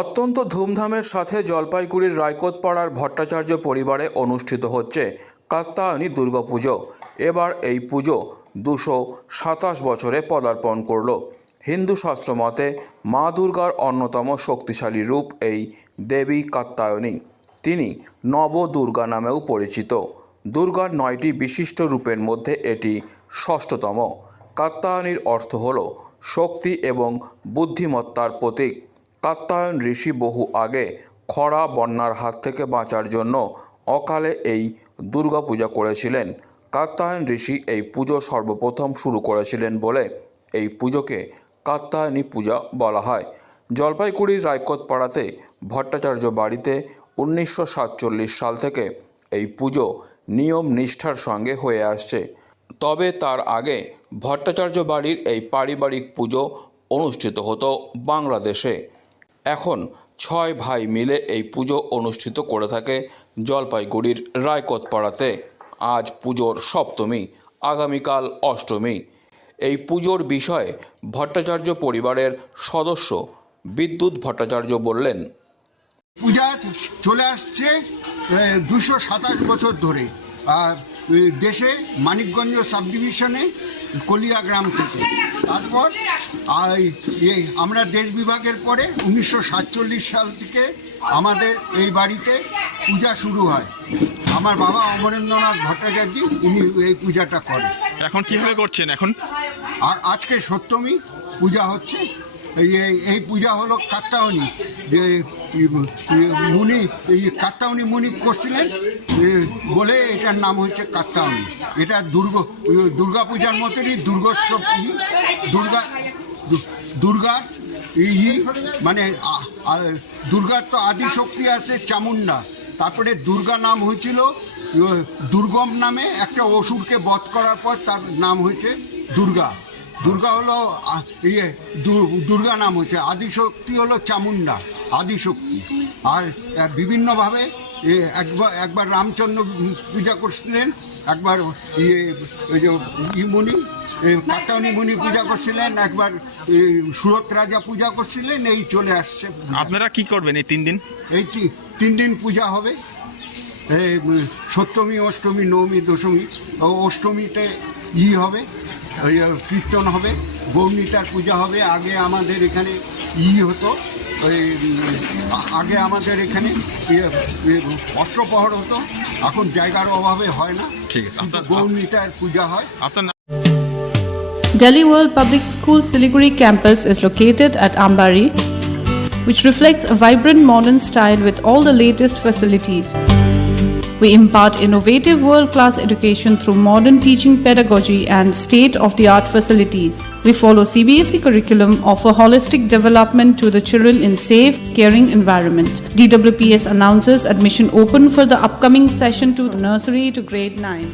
অত্যন্ত ধুমধামের সাথে জলপাইগুড়ির রায়কোটপাড়ার ভট্টাচার্য পরিবারে অনুষ্ঠিত হচ্ছে কাত্যায়নী দুর্গাপুজো। এবার এই পুজো 227 বছরে পদার্পণ করল। হিন্দু শাস্ত্র মতে মা দুর্গার অন্যতম শক্তিশালী রূপ এই দেবী কাত্যায়নী। তিনি নবদুর্গা নামেও পরিচিত। দুর্গার 9টি বিশিষ্ট রূপের মধ্যে এটি ষষ্ঠতম। কাত্যায়নীর অর্থ হল শক্তি এবং বুদ্ধিমত্তার প্রতীক। কাত্যায়ন ঋষি বহু আগে খরা বন্যার হাত থেকে বাঁচার জন্য অকালে এই দুর্গাপূজা করেছিলেন। কাত্যায়ন ঋষি এই পুজো সর্বপ্রথম শুরু করেছিলেন বলে এই পুজোকে কাত্যায়নী পূজা বলা হয়। জলপাইগুড়ির রায়কোটপাড়াতে ভট্টাচার্য বাড়িতে 1947 সাল থেকে এই পুজো নিয়ম নিষ্ঠার সঙ্গে হয়ে আসছে। তবে তার আগে ভট্টাচার্য বাড়ির এই পারিবারিক পুজো অনুষ্ঠিত হতো বাংলাদেশে। এখন 6 ভাই মিলে এই পুজো অনুষ্ঠিত করে থাকে জলপাইগুড়ির রায়কোটপাড়াতে। আজ পুজোর সপ্তমী, আগামীকাল অষ্টমী। এই পুজোর বিষয়ে ভট্টাচার্য পরিবারের সদস্য বিদ্যুৎ ভট্টাচার্য বললেন, পূজা চলে আসছে 227 বছর ধরে। আর দেশে মানিকগঞ্জ সাব ডিভিশনে কলিয়া গ্রাম থেকে। তারপর আমরা দেশ বিভাগের পরে 1947 সাল থেকে আমাদের এই বাড়িতে পূজা শুরু হয়। আমার বাবা অমরেন্দ্রনাথ ভট্টাচার্য উনি এই পূজাটা করেন। এখন কীভাবে করছেন? এখন আর আজকে সপ্তমী পূজা হচ্ছে। এই পূজা হলো কাত্যায়নী। যে মুনি কাত্যায়নী মুনি করছিলেন বলে এটার নাম হচ্ছে কাত্যায়নী। এটা দুর্গা পূজার মতনই দুর্গোৎসব। দুর্গার মানে দুর্গার তো আদি শক্তি আছে চামুন্ডা। তারপরে দুর্গা নাম হয়েছিল দুর্গম নামে একটা অসুরকে বধ করার পর তার নাম হয়েছে দুর্গা। দুর্গা হলো দুর্গা নাম হচ্ছে, আদিশক্তি হলো চামুন্ডা আদিশক্তি। আর বিভিন্নভাবে একবার রামচন্দ্র পূজা করছিলেন, একবার মুনি কাত্যায়নী মুনি পূজা করছিলেন, একবার সুরত রাজা পূজা করছিলেন। এই চলে আসছে। আপনারা কি করবেন এই 3 দিন? এই 3 দিন পূজা হবে। সপ্তমী, অষ্টমী, নবমী, দশমী। অষ্টমীতে হবে, কীর্তন হবে, গৌরনীতার পূজা হবে। আগে আমাদের এখানে হতো, আগে আমাদের এখানে অষ্টপ্রহর হতো। এখন জায়গার অভাবে হয় না, কিন্তু গৌরনীতার পূজা হয়। Delhi World Public School Siliguri campus is located at Ambari, which reflects a vibrant modern style with all the latest facilities. We impart innovative world-class education through modern teaching pedagogy and state-of-the-art facilities. We follow CBSE curriculum, offer holistic development to the children in safe, caring environment. DWPS announces admission open for the upcoming session to the nursery to grade 9.